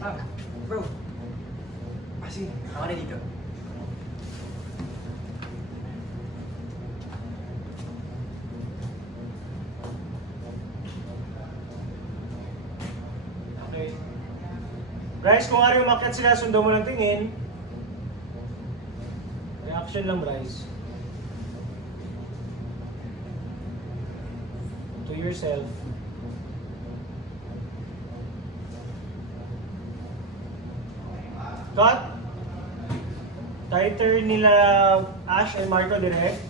Ah, bro. Sige, ako na dito. Okay. Bryce, kung ano umakyat sila, sundo mo ng tingin. Reaction lang, Bryce. To yourself. Cut. Tighter nila Ash and Marco direct.